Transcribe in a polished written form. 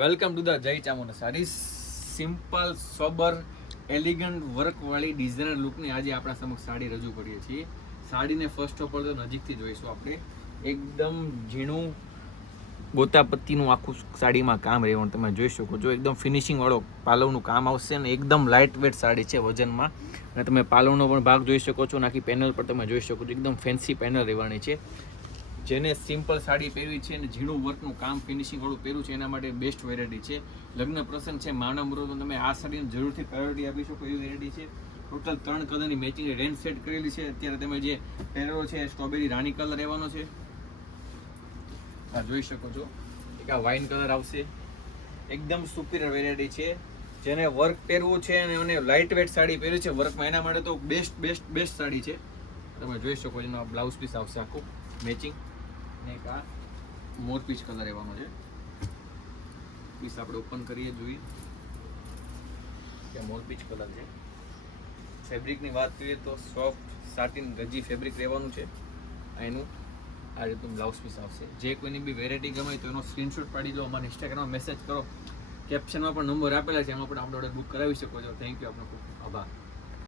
Welcome to the Jay Chamunda Sari. Simple sober elegant વર્કવાળી designer લુકની આજે આપણા સમક્ષ સાડી રજૂ કરીએ છીએ. સાડીને ફર્સ્ટ ઓફ ઓલ તો નજીકથી જોઈશું આપણે. એકદમ ઝીણું ગોતાપત્તીનું આખું સાડીમાં કામ રહેવાનું તમે જોઈ શકો છો. એકદમ ફિનિશિંગ વાળો પાલવનું કામ આવશે ને એકદમ લાઇટ વેટ સાડી છે વજનમાં. અને તમે પાલવનો પણ ભાગ જોઈ શકો છો, નાખી પેનલ પર તમે જોઈ શકો છો. એકદમ ફેન્સી પેનલ રહેવાની છે. જેને સિમ્પલ સાડી પહેરવી છે અને ઝીણું વર્કનું કામ ફિનિશિંગ વાળું પહેરવું છે એના માટે બેસ્ટ વેરાયટી છે. લગ્ન પ્રસંગ છે, માનવ મુહૂર્ત, તમે આ સાડીને જરૂરથી પ્રાયોરિટી આપી શકો એવી વેરાયટી છે. ટોટલ 3 કલરની મેચિંગ રેન્જ સેટ કરેલી છે. અત્યારે તમે જે પહેરેલો છે સ્ટ્રોબેરી રાણી કલર રહેવાનો છે, આ જોઈ શકો છો. એક આ વાઇન કલર આવશે. એકદમ સુપીરિયર વેરાયટી છે. જેને વર્ક પહેરવું છે અને લાઇટ વેટ સાડી પહેરવી છે વર્કમાં, એના માટે તો બેસ્ટ સાડી છે. તમે જોઈ શકો છો. એનો બ્લાઉઝ પીસ આવશે આખું મેચિંગ. ને એક આ મોર પીચ કલર રહેવાનો છે. પીસ આપણે ઓપન કરીએ જોઈએ કે મોર પીચ કલર છે. ફેબ્રિકની વાત કરીએ તો સોફ્ટ સાટિન ગજી ફેબ્રિક રહેવાનું છે. એનું આ રીતનું બ્લાઉઝ પીસ આવશે. જે કોઈની બી વેરાયટી ગમે તો એનો સ્ક્રીનશોટ પાડી લો, અમારા ઇન્સ્ટાગ્રામમાં મેસેજ કરો. કેપ્શનમાં પણ નંબર આપેલા છે, એમાં પણ આપણે ઓર્ડર બુક કરાવી શકો છો. થેન્ક યુ, આપનો ખૂબ આભાર.